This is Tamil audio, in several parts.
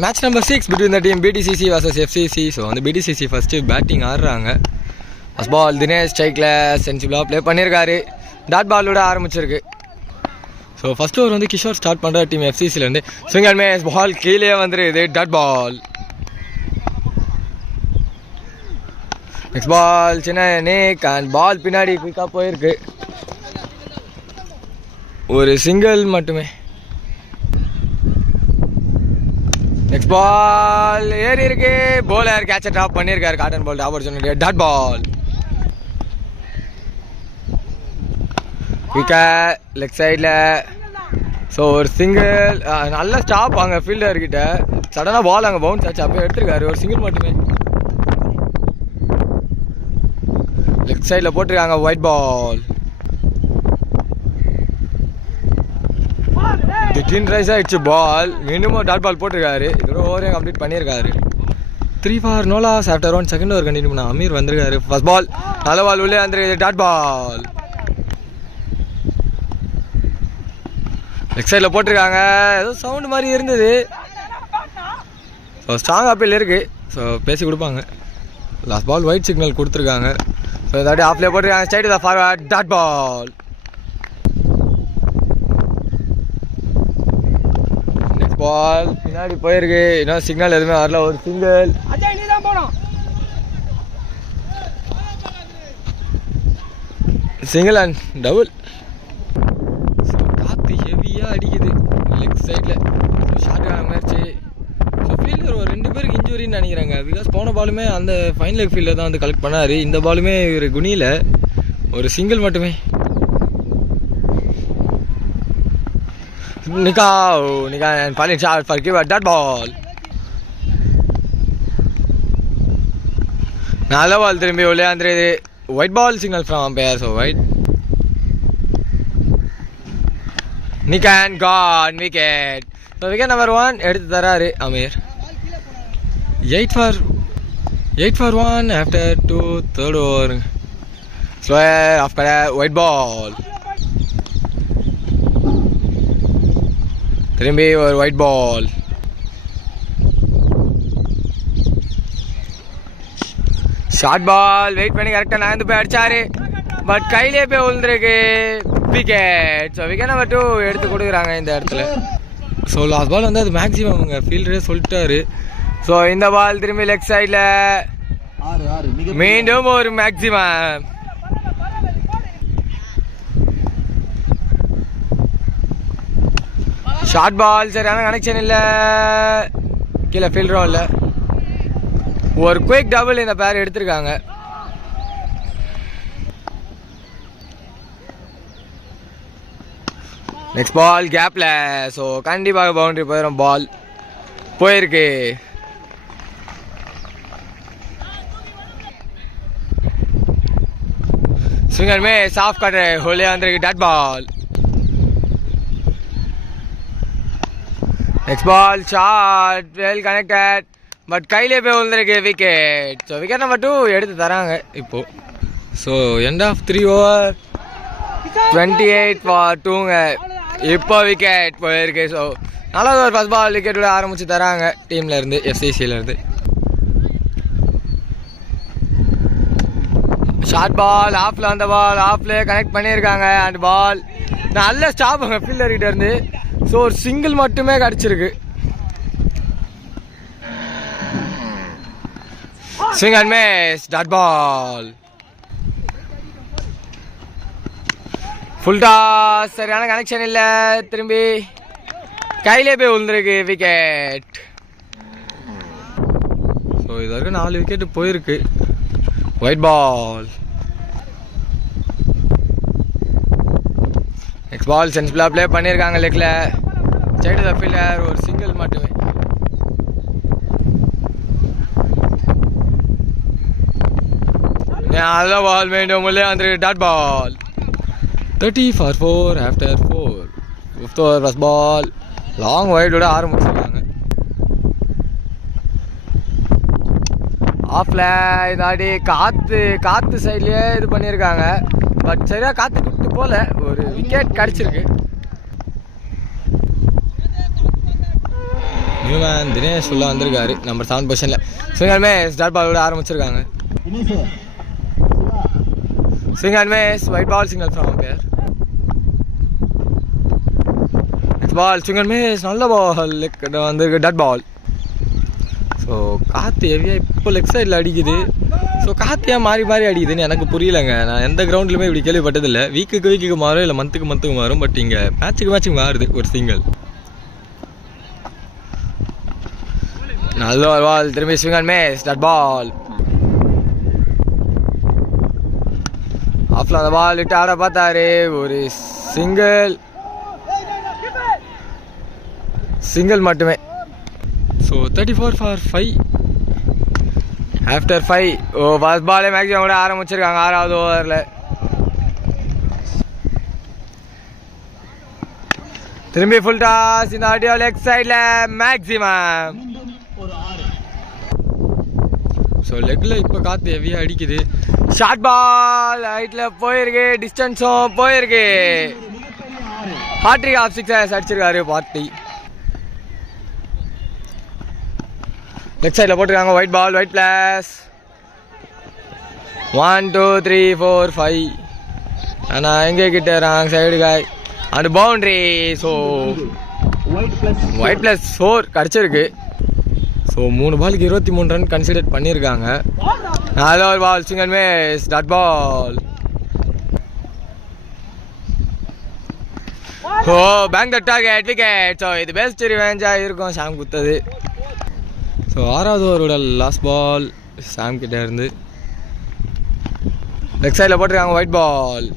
Match number 6 between the team BTCC vs FCC. So வந்து BTCC ஃபஸ்ட்டு பேட்டிங் ஆடுறாங்க. ஃபஸ்ட் பால் தினேஷ் ஸ்ட்ரைக்கில் சென்சிபிளாக ப்ளே பண்ணியிருக்காரு. டாட் பாலோட ஆரம்பிச்சிருக்கு. ஸோ ஃபஸ்ட் ஓவர் வந்து கிஷோர் ஸ்டார்ட் பண்ணுற டீம் FCCலேருந்து ஸ்விங் அண்ட் மிஸ். பால் கீழே வந்துருது. Dot ball. நெக்ஸ்ட் பால் சின்ன நேக் அண்ட் பால் பின்னாடி குயிக்காக போயிருக்கு. ஒரு சிங்கிள் மட்டுமே. நெக்ஸ்ட் பால் ஏறி இருக்கு. போலர் கேட்சை ட்ராப் பண்ணியிருக்காரு. Caught and ball opportunity. Dot ball. Wicket leg சைடில். ஸோ ஒரு சிங்கிள். நல்ல ஸ்டாப் அங்கே ஃபீல்டர்கிட்ட. சடனாக பால் அங்கே பவுன்ஸ் ஆச்சு. அப்போ எடுத்துருக்காரு. ஒரு சிங்கிள் மட்டுமே. லெக் சைடில் போட்டிருக்காங்க. ஒயிட் பால். திடீர்னு ரைஸ் ஆகிடுச்சு பால். மீண்டும் டாட் பால் போட்டிருக்காரு. இதோட ஓவரையும் கம்ப்ளீட் பண்ணியிருக்காரு. 3 for no loss after 1 second over continue பண்ண அமீர் வந்திருக்காரு. ஃபர்ஸ்ட் பால் நல்ல பால் உள்ளே வந்துருக்கு. டாட் பால். லெக் சைடில் போட்டிருக்காங்க. ஏதோ சவுண்டு மாதிரி இருந்தது. ஸோ ஸ்ட்ராங் அப்பீல் இருக்குது. ஸோ பேசி கொடுப்பாங்க. லாஸ்ட் பால் ஒயிட் சிக்னல் கொடுத்துருக்காங்க. ஸோ இதாட்டி ஆஃப்லேயே போட்டிருக்காங்க. ஸ்ட்ரைட் தான் ஃபார்வர்ட். Dot ball. பால் பின்னாடி போயிருக்கு. இன்னும் சிக்னல் எதுவுமே வரல. ஒரு சிங்கிள். Single and double. காற்று ஹெவியாக அடிக்குது லெக் சைடில். ஷார்ட் முயற்சி. ஸோ ஃபீல்டர் ஒரு 2 பேருக்கு இன்ஜுரின்னு நினைக்கிறாங்க. பிகாஸ் போன பாலுமே அந்த ஃபைன் லெக் ஃபீல்டர் தான் வந்து கலெக்ட் பண்ணார். இந்த பாலுமே ஒரு குனியில் ஒரு சிங்கிள் மட்டுமே. Nika and falling shot for give a dot ball. Nala ball திரும்பி உள்ளே வந்துருது. White ball signal from umpire. So white. Nika and gone wicket. So wicket number 1 எடுத்து தராரு Amir. 8 for 1 after 2 third over. Slower after white ball. திரும்பி ஒரு ஒயிட் பால். ஷார்ட் பால் வெயிட் பண்ணி கரெக்டாக நகர்ந்து போய் அடிச்சாரு. பட் கையிலே போய் விழுந்துருக்கு. விக்கெட். ஸோ விக்கெட் நம்பர் 2 எடுத்து கொடுக்குறாங்க இந்த இடத்துல. ஸோ லாஸ்ட் பால் வந்து அது மேக்ஸிமம் அவங்க ஃபீல்டரே சொல்லிட்டாரு. ஸோ இந்த பால் திரும்பி லெக் சைடில் மீண்டும் ஒரு மேக்ஸிமம். ஷார்ட் பால் சரியான கனெக்ஷன் இல்லை. கீழே ஃபீல்டரும் இல்லை. ஒரு குயிக் டபுள் இந்த பேர் எடுத்திருக்காங்க. நெக்ஸ்ட் பால் கேப்ல. ஸோ கண்டிப்பாக பவுண்டரி போயிடும். பால் போயிருக்கு. ஸ்விங்கர் மே சாஃப்ட் கட் உள்ளே வந்திருக்கு. Dot ball. Next ball shot well connected but கையிலே போய் விழுந்திருக்கு. விக்கெட். ஸோ விக்கெட் நம்பர் 2 எடுத்து தராங்க இப்போ. So end of 3 over 28 for 2ங்க. இப்போ விக்கெட் போயிருக்கு. ஸோ நல்லது ஒரு ஃபர்ஸ்ட் பால் விக்கெட்டோட ஆரம்பிச்சு தராங்க டீம்ல இருந்து FCCலேருந்து. ஷார்ட் பால் ஆஃப்ல அந்த பால் ஆஃப்ல கனெக்ட் பண்ணியிருக்காங்க. அண்ட் பால் நல்ல ஸ்டாப் ஃபீல்டர்கிட்ட இருந்து. ஸோ ஒரு சிங்கிள் மட்டுமே கிடச்சிருக்கு. Swing and miss. Dot ball. Full toss சரியான கனெக்ஷன் இல்லை. திரும்பி கையிலே போய் விழுந்துருக்கு. விக்கெட். ஸோ இது வரைக்கும் 4 விக்கெட்டு போயிருக்கு. Wide ball. நெக்ஸ்ட் பால் சென்சிபிளாக ப்ளே பண்ணியிருக்காங்க லெக்கில். சைடு த ஃபீல்டர் ஒரு சிங்கிள் மட்டுமே. நல்ல பால் மீண்டும் உள்ளே வந்துருக்கு. Dot ball. 30 for 4 after 4. 5th over first ball long ஒயிடோட ஆரம்பிச்சிருக்காங்க. ஆஃப்ல இதாடி காற்று சைட்லேயே இது பண்ணியிருக்காங்க. பட் சரியாக காற்று விட்டு போல ஒரு விக்கெட் கிடச்சிருக்கு. நியூமேன் தினேஷ் உள்ள வந்திருக்காரு நம்பர் 7 பொசிஷனில். ஸ்விங் அண்ட் மிஸ் டாட் பாலோட ஆரம்பிச்சிருக்காங்க. Swing and miss wide ball signal from umpire. Next ball swing and miss நல்ல பால் வந்திருக்கு டாட் பால். ஸோ காற்று ஹெவியாக இப்போ லெக் சைடில் அடிக்குது. ஸோ காற்று ஏன் மாறி மாறி அடிக்குதுன்னு எனக்கு புரியலைங்க. நான் எந்த கிரவுண்ட்லையுமே இப்படி கேள்விப்பட்டதில்லை. வீக்குக்கு மாறும் இல்லை மந்த்துக்கு மாறும். பட் இங்கே மேட்சுக்கு மாறுது ஒரு சிங்கிள். நல்ல ஒரு பால் திரும்பி swing and miss dot ball. ஆஃப்ல அந்த பால் விட்டு ஆட பார்த்தாரு. ஒரு சிங்கிள் மட்டுமே. So 34 for 5 after 5. ஃபர்ஸ்ட் பாலே மேக்ஸிமம் கூட ஆரம்பிச்சிருக்காங்க 6வது ஓவரில். திரும்பி ஃபுல் டாஸ் இந்த ஆடியோ லெக் சைடில் மேக்ஸிமம். ஸோ லெக்கில் இப்போ காற்று ஹெவியாக அடிக்குது. ஷார்ட் பால் ஹைட்டில் போயிருக்கு. டிஸ்டன்ஸும் போயிருக்கு. ஹாட்ரிக் ஆஃப் 6 அடிச்சிருக்காரு பார்ட்டி. லெக் சைடில் போட்டிருக்காங்க. ஒயிட் பால் ஒயிட் பிளஸ் 1 2 3 4 5. ஆனால் எங்கே கிட்ட ராங் சைடு காய் அந்த பவுண்ட்ரி. ஸோ ஒயிட் பிளஸ் 4 கிடச்சிருக்கு. ஸோ 3 பாலுக்கு 23 ரன் கன்சிடர் பண்ணியிருக்காங்க. நல்ல ஒரு ball swing and miss dot ball. ஓ bank the target wicket. So இது பெஸ்ட் ரிவெஞ்சாக இருக்கும் சாம் குத்தது. ஸோ 6வது ஓவரோட லாஸ்ட் பால் சாம் கிட்டே இருந்து. லெக் சைடில் போட்டிருக்காங்க ஒயிட் பால்.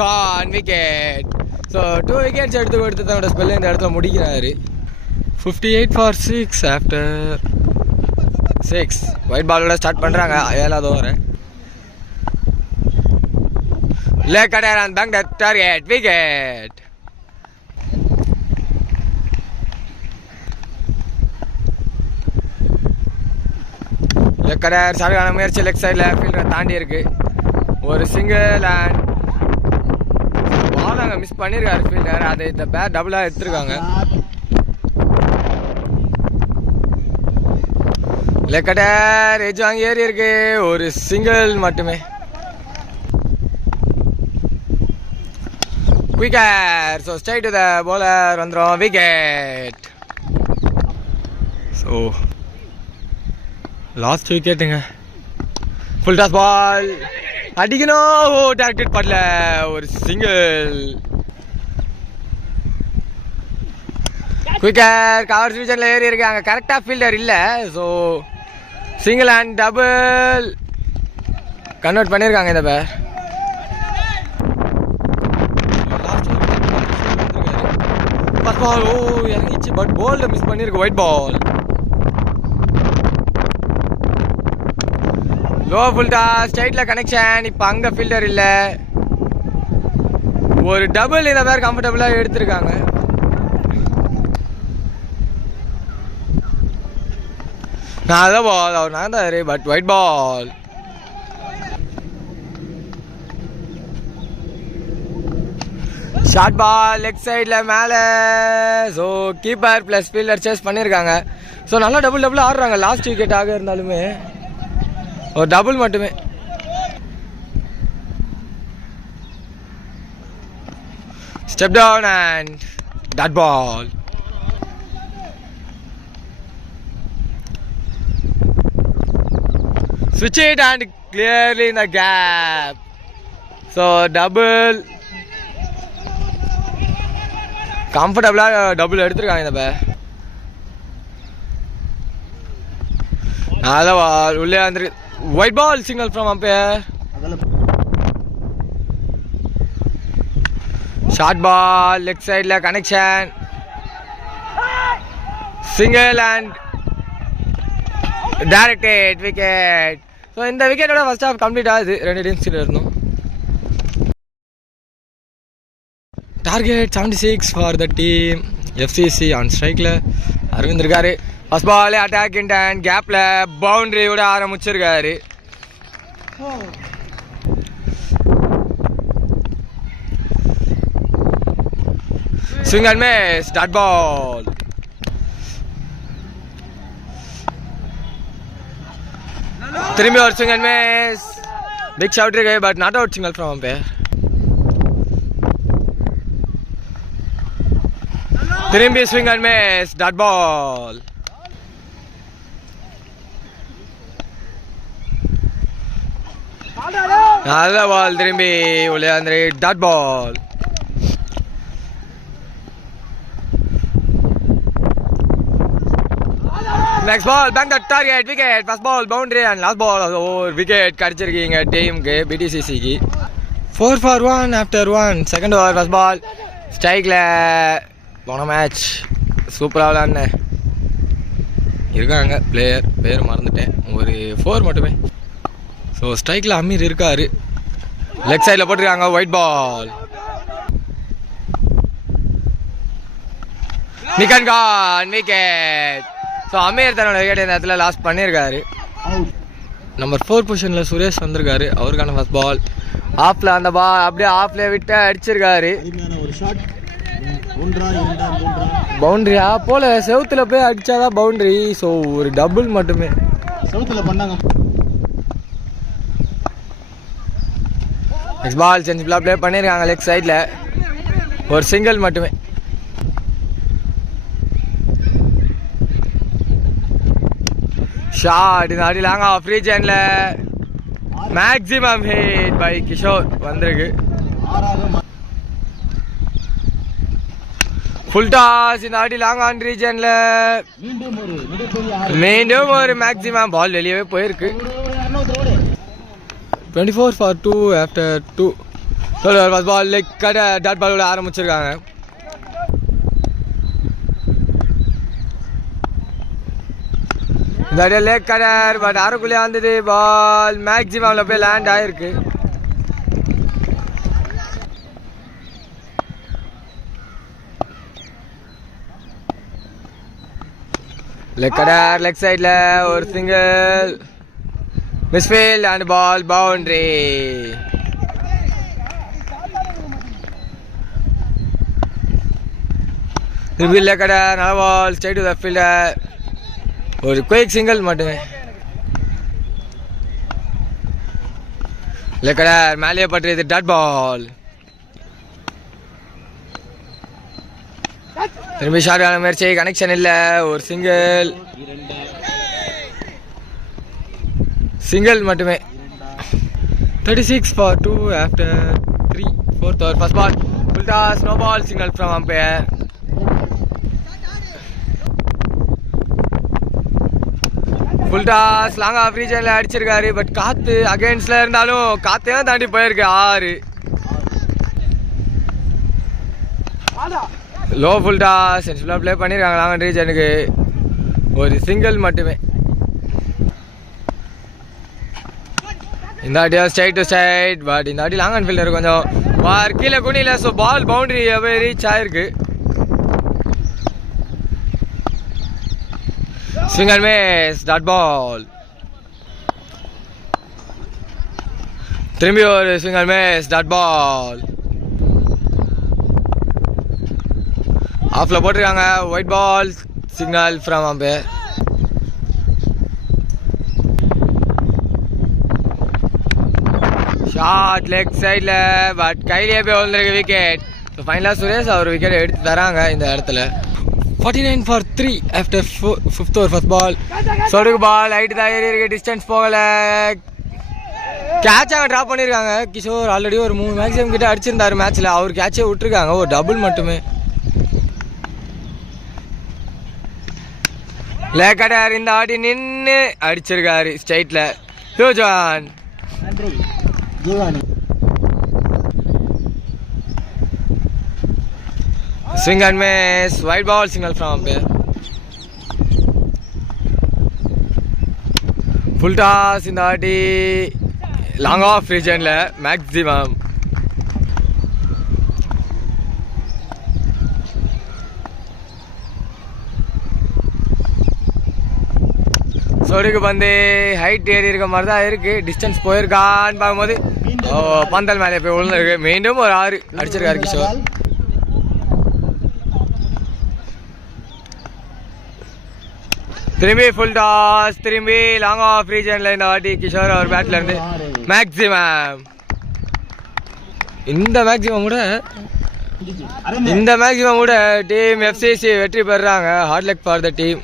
கான் விக்கெட். ஸோ 2 விக்கெட்ஸ் எடுத்து கொடுத்து தன்னோட ஸ்பெல்ல இந்த இடத்துல முடிக்கிறாரு. 58 for 6 ஆஃப்டர் 6. ஒயிட் பாலோட ஸ்டார்ட் பண்ணுறாங்க 7வது ஓவரை. லெக் அடர் and bank the target wicket. Leg அடர் சரியான முயற்சி. லெக் சைடில் ஃபீல்டரை தாண்டி இருக்கு. ஒரு சிங்கிள் அண்ட் பால் அங்கே மிஸ் பண்ணியிருக்காரு ஃபீல்டர். அதை இந்த பேட் டபுளாக எடுத்துருக்காங்க. லெக் அடர் எஜ் வாங்கி ஏறி இருக்கு. ஒரு சிங்கிள் மட்டுமே. Wicket. So straight to the bowler வந்துடும் விக்கெட். ஸோ லாஸ்ட் விக்கெட்டுங்க. ஃபுல் டாஸ் பால் அடிக்கணும். டார்கெட் பண்ணல. ஒரு சிங்கிள். குயிக்கர் கவர் டிவிஷனில் ஏறி இருக்கு. அங்கே கரெக்டாக ஃபீல்டர் இல்லை. So single and double convert பண்ணியிருக்காங்க இந்த பேர். ஃபர்ஸ்ட் பால் இறங்கிச்சு. பட் பால் மிஸ் பண்ணியிருக்கு. Wide ball. Low full toss ஸ்ட்ரைட்டில் கனெக்ஷன். இப்போ அங்கே ஃபீல்டர் இல்லை. ஒரு டபுள் இந்த பேர் கம்ஃபர்டபுளாக எடுத்திருக்காங்க. நான் தான் பால் அவர் நான் தான். But wide ball. Short ball leg சைடில் மேலே. So keeper plus fielder chase பண்ணியிருக்காங்க. ஸோ நல்லா டபுள் ஆடுறாங்க. லாஸ்ட் விக்கெட் ஆக இருந்தாலுமே ஒரு டபுள் மட்டுமே. Step down and dot ball. ஸ்விட்ச் it and clearly in the gap. So double கம்ஃபர்டபுளாக டபுள் எடுத்திருக்காங்க இந்த பேர். நல்ல பால் உள்ளே வந்துருக்கு. Wide ball signal from umpire. Short ball leg சைடில் connection. Single and directed wicket. So இந்த விக்கெட்டோட ஃபர்ஸ்ட் ஹாஃப் கம்ப்ளீட் ஆகுது. 2 டீம்ஸில் இருந்தோம். Target 76 for the team FCC. On ஸ்ட்ரைக்கில் அரவிந்த் இருக்காரு. First ball attack in and கேப்பில் பவுண்டரியோட ஆரம்பிச்சிருக்காரு. Swing and miss. Dot ball. திரும்பி ஒரு swing and miss. Big shot இருக்கு, but not out single from umpire. திரும்பி swing and miss. Dot ball. நல்ல பால் திரும்பி உள்ளே dot ball. Next ball, bang the target, wicket, first ball, boundary and last ball over, wicket கடிச்சிருக்கீங்க டீமுக்கு BTCCக்கு. 4 for 1 after 1, second over, first ball, ஸ்ட்ரைக்ல போன மேட்ச் சூப்பராக விளாட்ன இருக்காங்க பிளேயர், பேர் மறந்துட்டேன், ஒரு 4 மட்டுமே. ஸோ ஸ்ட்ரைக்கில் அமீர் இருக்காரு, லெக் சைடில் போட்டிருக்காங்க, ஒயிட் பால். நிக்கன் கான் விக்கெட். ஸோ அமீர் தன்னோட விக்கெட் இந்த இடத்துல லாஸ்ட் பண்ணியிருக்காரு. நம்பர் 4 பொசிஷனில் சுரேஷ் வந்திருக்காரு, அவருக்கான ஃபர்ஸ்ட் பால். ஆஃப்ல அந்த பால் அப்படியே ஆஃப்ல விட்டு அடிச்சிருக்காரு. பவுண்டரியா போல, செவுத்துல போய் அடிச்சாதான் பவுண்டரி. ஸோ ஒரு டபுள் மட்டுமே செவுத்துல பண்ணாங்க. நெக்ஸ்ட் பால் சென்சிபிளாக ப்ளே பண்ணியிருக்காங்க லெக் சைடில், ஒரு சிங்கிள் மட்டுமே. ஷாட் இந்த அடி லாங் ஆஃப் ரீஜனில் மேக்ஸிமம் ஹிட் பை கிஷோர் வந்திருக்கு. ஃபுல் டாஸ் இந்த அடி லாங் ஆன் ரீஜனில் மீண்டும் ஒரு மேக்ஸிமம் பால் வெளியவே போயிருக்கு. 24 for 2 after 2. First ball leg கடை டாட் பாலோட ஆரம்பிச்சிருக்காங்க. இந்த அடியா லெக் கடர், பட் அரைக்குள்ளே வந்தது பால், மேக்ஸிமம்ல போய் லேண்ட் ஆயிருக்கு. லெக் கடர் லெக் சைடில் ஒரு single, misfield and ball boundary. திரும்பி கடை நல்ல ball straight to the fielder, ஒரு குயிக் சிங்கிள் மட்டுமே. கடை மேலேயே பட்டுறது டாட் பால். திரும்பி ஷார்ட் ஆன முயற்சி, கனெக்ஷன் இல்லை, ஒரு சிங்கிள் மட்டுமே. 36 for 2 after 3, fourth over, first ball, full toss, no ball, signal from umpire. Full toss long off ரீஜனில் அடிச்சிருக்காரு, பட் காற்று அகேன்ஸ்ட்ல இருந்தாலும் காற்றையும் தாண்டி போயிருக்கு 6. லோ ஃபுல் டாஸ் சென்சிபிளாக ப்ளே பண்ணியிருக்காங்க லாங் ரீஜனுக்கு, ஒரு சிங்கிள் மட்டுமே. இந்த ஆட்டியா ஸ்ட்ரைட் டு ஸ்ட்ரைட், பட் இந்த ஆட்டி லாங் அண்ட் ஃபீல்டர் கொஞ்சம் கீழே குனியில், ஸோ பால் பவுண்டரி போய் ரீச் ஆயிருக்கு. Swing and miss, dot ball. திரும்பி ஒரு swing and miss, dot ball. ஆஃப்ல போட்டிருக்காங்க, wide ball, signal from umpire. Shot leg சைடில், பட் கையிலேயே போய் விழுந்திருக்கு விக்கெட். ஸோ ஃபைனலாக சுரேஷ் அவர் விக்கெட் எடுத்து தராங்க இந்த இடத்துல. 49 for 3 after 5th over, first ball. சொடுக்கு பால் ஹைட் தான் ஏறி இருக்கு, டிஸ்டன்ஸ் போகலை, கேட்ச் அவங்க ட்ராப் பண்ணியிருக்காங்க. கிஷோர் ஆல்ரெடி ஒரு 3 மேக்ஸிமம் கிட்ட அடிச்சிருந்தாரு மேட்ச்சில், அவர் கேட்சே விட்டுருக்காங்க, ஒரு டபுள் மட்டுமே. லேக்கடார் இந்த ஆடி நின்று அடிச்சிருக்காரு ஸ்ட்ரைட்டில். யோஜான் swing and miss, white ball, signal from umpire. Full toss in the Aadi long off ரீஜனில் மேக்ஸிமம். சொடுக்கு பந்து ஹைட் ஏறி இருக்க மாதிரி தான் இருக்கு, டிஸ்டன்ஸ் போயிருக்கான்னு பார்க்கும்போது பந்தல் மேலே போய் விழுந்திருக்கு. மீண்டும் ஒரு 6 அடிச்சிருக்காரு கிஷோர். திரும்பி ஃபுல் டாஸ், திரும்பி லாங் ஆஃப் ரீஜனில் இந்த வாட்டி கிஷோர் அவர் பேட்டில் இருந்து மேக்ஸிமம். இந்த மேக்ஸிமம் கூட டீம் எஃப்சிசி வெற்றி பெறுறாங்க. Hard luck for the team.